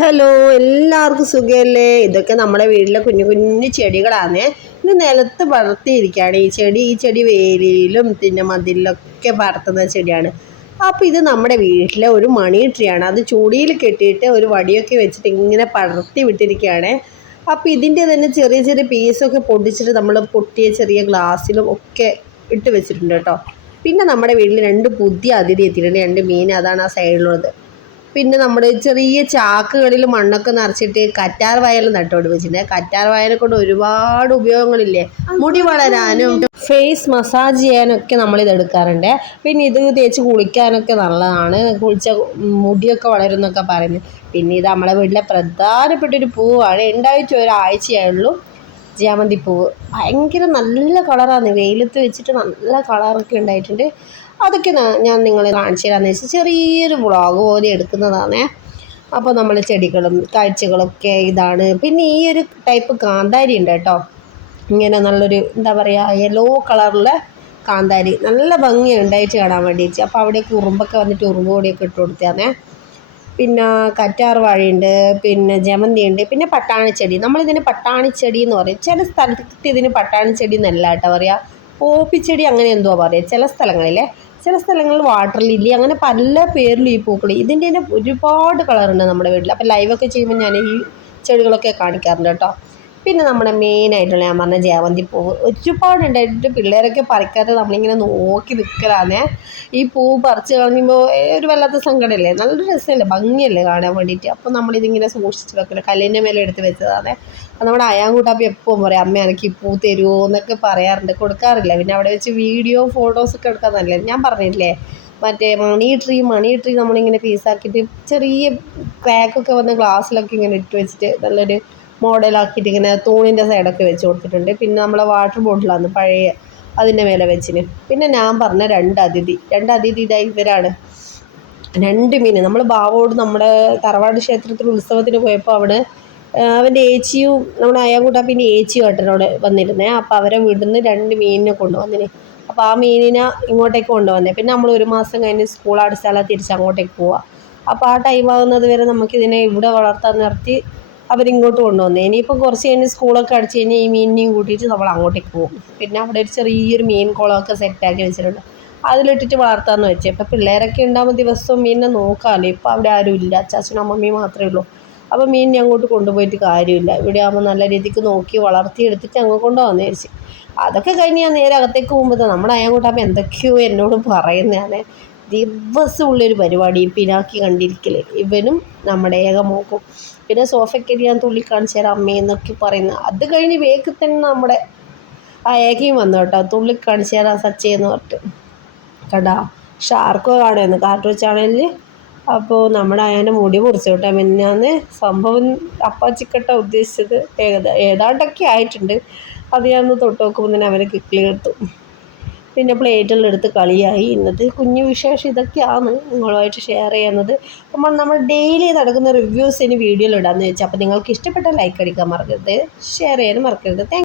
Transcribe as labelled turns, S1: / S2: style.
S1: Hello എല്ലാവർക്കും സുഖമല്ലേ ഇതൊക്കെ നമ്മുടെ വീട്ടിലെ കുഞ്ഞു കുഞ്ഞു ചെടികളാണ്. ഇത് നിലത്ത് വളർത്തിയിരിക്കുകയാണ്. ഈ ചെടി ഈ ചെടി വേലിയിലും പിന്നെ മതിലൊക്കെ വളർത്തുന്ന ചെടിയാണ്. അപ്പോൾ ഇത് നമ്മുടെ വീട്ടിലെ ഒരു മണി ട്രീയാണ്. അത് ചൂടിയിൽ കെട്ടിയിട്ട് ഒരു വടിയൊക്കെ വെച്ചിട്ട് ഇങ്ങനെ പടർത്തി വിട്ടിരിക്കുകയാണ്. അപ്പോൾ ഇതിന്റെ തന്നെ ചെറിയ ചെറിയ പീസൊക്കെ പൊടിച്ചിട്ട് നമ്മൾ പൊട്ടിയ ചെറിയ ഗ്ലാസ്സിലും ഒക്കെ ഇട്ട് വെച്ചിട്ടുണ്ട് കേട്ടോ. പിന്നെ നമ്മുടെ വീട്ടിൽ രണ്ട് പുതിയ അതിഥി എത്തിയിട്ടുണ്ട്. രണ്ട് മീൻ അതാണ് ആ സൈഡിലുള്ളത് പിന്നെ നമ്മുടെ ചെറിയ ചാക്കുകളിൽ മണ്ണൊക്കെ നിറച്ചിട്ട് കറ്റാർ വയൽ നട്ടുപിടിപ്പിച്ചിട്ടുണ്ട് കറ്റാർ വയലിനെ കൊണ്ട് ഒരുപാട് ഉപയോഗങ്ങളില്ലേ? മുടി വളരാനും ഫേസ് മസാജ് ചെയ്യാനൊക്കെ നമ്മൾ ഇത് എടുക്കാറുണ്ട്. പിന്നെ ഇത് തേച്ച് കുളിക്കാനൊക്കെ നല്ലതാണ്. കുളിച്ച മുടിയൊക്കെ വളരും എന്നൊക്കെ പറയുന്നത്. പിന്നെ ഇത് നമ്മളെ വീട്ടിലെ പ്രധാനപ്പെട്ട ഒരു പൂവാണ്. ഉണ്ടായിട്ട് ഒരാഴ്ചയേ ജാമന്തി പൂവ് ഭയങ്കര നല്ല കളറാണ്. വെയിലത്ത് വെച്ചിട്ട് നല്ല കളറൊക്കെ ഉണ്ടായിട്ടുണ്ട്. അതൊക്കെ ഞാൻ നിങ്ങളെ കാണിച്ചു തരാമെന്ന് വെച്ചാൽ ചെറിയൊരു വ്ളോഗ് പോലെ എടുക്കുന്നതാണ്. അപ്പോൾ നമ്മൾ ചെടികളും കാഴ്ചകളൊക്കെ ഇതാണ്. പിന്നെ ഈ ഒരു ടൈപ്പ് കാന്താരി ഉണ്ട് കേട്ടോ. ഇങ്ങനെ നല്ലൊരു എന്താ പറയുക യെല്ലോ കളറിലെ കാന്താരി. നല്ല ഭംഗി ഉണ്ടായിട്ട് കാണാൻ വേണ്ടിയിട്ട്. അപ്പോൾ അവിടെ ഉറുമ്പൊക്കെ വന്നിട്ട് ഉറുമ്പ് പൊടിയൊക്കെ ഇട്ട് കൊടുത്തതാണേ പിന്നെ കറ്റാർ വാഴയുണ്ട് പിന്നെ ജമന്തി ഉണ്ട് പിന്നെ പട്ടാണിച്ചെടി. നമ്മളിതിന് പട്ടാണിച്ചെടി എന്ന് പറയും. ചില സ്ഥലത്ത് ഇതിന് പട്ടാണിച്ചെടി എന്നല്ല കേട്ടോ പറയുക പോപ്പിച്ചെടി അങ്ങനെ എന്തോ പറയുക ചില സ്ഥലങ്ങളിലെ ചില സ്ഥലങ്ങളിൽ വാട്ടർ ലില്ലി അങ്ങനെ പല പേരിലും ഈ പൂക്കൾ ഇതിന്റെ തന്നെ ഒരുപാട് കളറുണ്ട് നമ്മുടെ വീട്ടിൽ അപ്പോൾ ലൈവൊക്കെ ചെയ്യുമ്പോൾ ഞാൻ ഈ ചെടികളൊക്കെ കാണിക്കാറുണ്ട് കേട്ടോ. പിന്നെ നമ്മുടെ മെയിനായിട്ടുള്ള ഞാൻ പറഞ്ഞ ജയവന്തി പൂവ് ഒരുപാട് ഉണ്ടായിട്ട് പിള്ളേരൊക്കെ പറിക്കാതെ നമ്മളിങ്ങനെ നോക്കി നിൽക്കലാന്നേ ഈ പൂവ് പറിച്ച് കളഞ്ഞുമ്പോൾ ഒരു വല്ലാത്ത സങ്കടമല്ലേ നല്ലൊരു രസമല്ലേ ഭംഗിയല്ലേ കാണാൻ വേണ്ടിയിട്ട് അപ്പോൾ നമ്മളിതിങ്ങനെ സൂക്ഷിച്ച് വെക്കണം. കല്ലിന്റെ മേലെ എടുത്ത് വെച്ചതാണേ നമ്മുടെ അയാൻകൂട്ടാപ്പി എപ്പോഴും പറയും അമ്മ എനിക്ക് ഈ പൂ തരുമോ എന്നൊക്കെ പറയാറുണ്ട്. കൊടുക്കാറില്ല. പിന്നെ അവിടെ വെച്ച് വീഡിയോ ഫോട്ടോസൊക്കെ എടുക്കാൻ നല്ലത്. ഞാൻ പറഞ്ഞില്ലേ മറ്റേ മണി ട്രീ മണി ട്രീ നമ്മളിങ്ങനെ പീസാക്കിയിട്ട് ചെറിയ ക്രാക്കൊക്കെ വന്ന് ഗ്ലാസ്സിലൊക്കെ ഇങ്ങനെ ഇട്ട് വെച്ചിട്ട് നല്ലൊരു മോഡലാക്കിയിട്ട് ഇങ്ങനെ തൂണിന്റെ സൈഡൊക്കെ വെച്ച് കൊടുത്തിട്ടുണ്ട്. പിന്നെ നമ്മളെ വാട്ടർ ബോട്ടിലാണ് പഴയ അതിന്റെ മേലെ വെച്ചിന്. പിന്നെ ഞാൻ പറഞ്ഞ രണ്ട് അതിഥി. രണ്ട് അതിഥി ഇതായി ഇവരാണ്. രണ്ട് മീൻ നമ്മൾ ബാവോട് നമ്മുടെ തറവാട് ക്ഷേത്രത്തിൽ ഉത്സവത്തിന് പോയപ്പോൾ അവിടെ അവന്റെ ഏച്ചിയും നമ്മുടെ അയാൻകുട്ടാപ്പിന്റെ ഏച്ചിയും ഏട്ടനോട് വന്നിരുന്നേ. അപ്പോൾ അവരെ വീട്ടിൽ നിന്ന് രണ്ട് മീനിനെ കൊണ്ടുവന്നിന്. അപ്പോൾ ആ മീനിനെ ഇങ്ങോട്ടേക്ക് കൊണ്ടുവന്നേ. പിന്നെ നമ്മൾ ഒരു മാസം കഴിഞ്ഞ് സ്കൂൾ അടിച്ചാൽ തിരിച്ച് അങ്ങോട്ടേക്ക് പോവാം. അപ്പോൾ ആ ടൈം ആകുന്നത് വരെ നമുക്കിതിനെ ഇവിടെ വളർത്താൻ നിർത്തി അവരിങ്ങോട്ട് കൊണ്ടുവന്നു. ഇനിയിപ്പോൾ കുറച്ച് കഴിഞ്ഞ് സ്കൂളൊക്കെ അടിച്ച് കഴിഞ്ഞാൽ ഈ മീനിനെയും കൂട്ടിയിട്ട് നമ്മൾ അങ്ങോട്ടേക്ക് പോകും. പിന്നെ അവിടെ ഒരു ചെറിയൊരു മീൻ കുളമൊക്കെ സെറ്റാക്കി വെച്ചിട്ടുണ്ട്. അതിലിട്ടിട്ട് വളർത്താമെന്ന് വെച്ചു. ഇപ്പോൾ പിള്ളേരൊക്കെ ഉണ്ടാകുമ്പോൾ ദിവസവും മീനിനെ നോക്കാമല്ലോ. ഇപ്പോൾ അവിടെ ആരും ഇല്ല. അച്ചാച്ചനും അമ്മമ്മയും മാത്രമേ ഉള്ളൂ. അപ്പോൾ മീനിനെ അങ്ങോട്ട് കൊണ്ടുപോയിട്ട് കാര്യമില്ല. ഇവിടെ ആകുമ്പോൾ നല്ല രീതിക്ക് നോക്കി വളർത്തിയെടുത്തിട്ട് അങ്ങ് കൊണ്ടുപോകാമെന്ന് വിചാരിച്ചു. അതൊക്കെ കഴിഞ്ഞ് ഞാൻ നേരെ അകത്തേക്ക് പോകുമ്പോൾ നമ്മുടെ അയാൾ കൂട്ടാകുമ്പോൾ എന്തൊക്കെയോ എന്നോട് പറയുന്നതാണ്. ദിവസമുള്ളൊരു പരിപാടി പിനാക്കി കണ്ടിരിക്കൽ ഇവനും നമ്മുടെ ഏക മോക്കും. പിന്നെ സോഫയ്ക്കരി ഞാൻ തുള്ളി കാണിച്ചു തരാം അമ്മയെന്നൊക്കെ പറയുന്നത് അത് കഴിഞ്ഞ് വേക്ക് തന്നെ നമ്മുടെ ആ ഏകയും വന്നു കേട്ടോ. തുള്ളി കാണിച്ചു തരാം സച്ചയെന്ന് പറഞ്ഞിട്ട്. കേട്ടാ ഷാർക്കോ കാണുമായിരുന്നു കാർട്ടൂൺ ചാനലിൽ അപ്പോൾ നമ്മുടെ അയാനെ മുടി മുറിച്ചു കേട്ടോ. മിന്നാന്ന് സംഭവം അപ്പാച്ചിക്കട്ട ഉദ്ദേശിച്ചത്. ഏതാ ഏതാണ്ടൊക്കെ ആയിട്ടുണ്ട്. അത് ഞാൻ ഒന്ന് തൊട്ട് നോക്കുമ്പോൾ തന്നെ അവരെ കിക്കിളി കിട്ടും പിന്നെ പ്ലേറ്റുകളെടുത്ത് കളിയായി. ഇന്നത്തെ കുഞ്ഞു വിശേഷം ഇതൊക്കെയാണ് നിങ്ങളുമായിട്ട് ഷെയർ ചെയ്യുന്നത്. നമ്മൾ നമ്മൾ ഡെയിലി നടക്കുന്ന റിവ്യൂസ് ഇനി വീഡിയോയിൽ ഇടാമെന്ന് വെച്ചാൽ അപ്പോൾ നിങ്ങൾക്ക് ഇഷ്ടപ്പെട്ട ലൈക്ക് അടിക്കാൻ മറക്കരുത്. ഷെയർ ചെയ്യാനും മറക്കരുത്. താങ്ക്